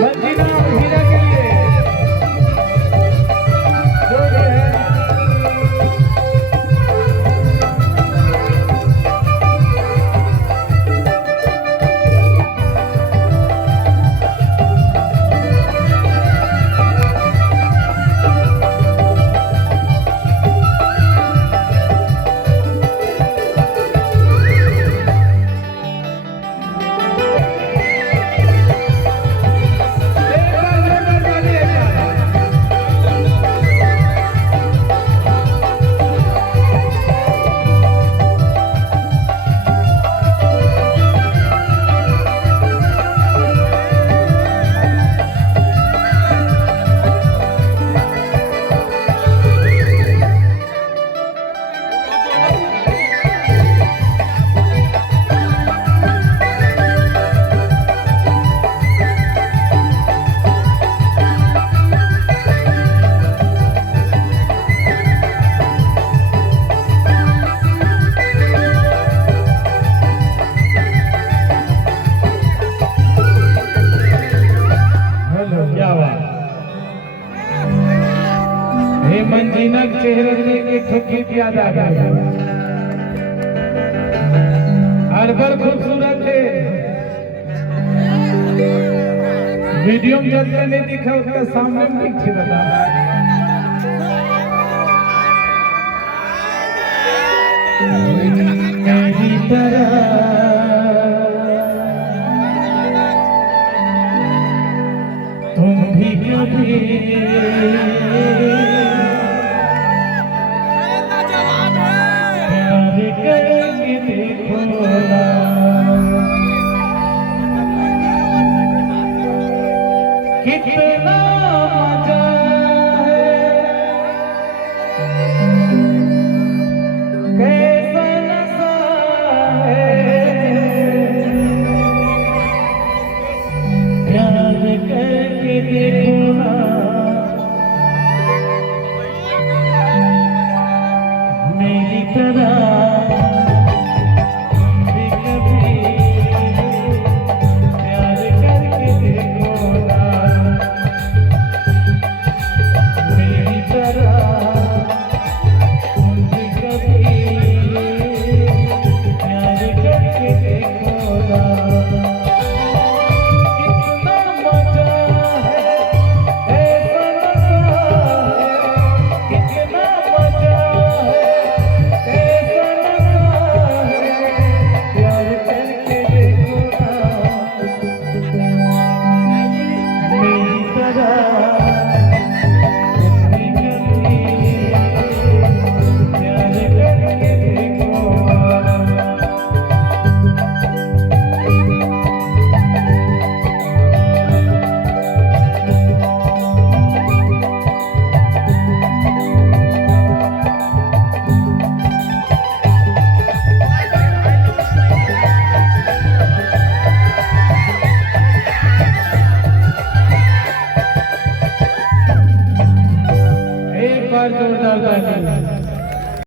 मंजिला और हीरा के लिए जो भी है मंजीनक चेहरे के गीत याद आ गया और बड़ खूबसूरत है। वीडियो में जब नहीं दिखा उसका सामने में दिखे बता मेरी तरह तुम भी कभी कितना मजा है कैसा नशा है प्यार करके देखो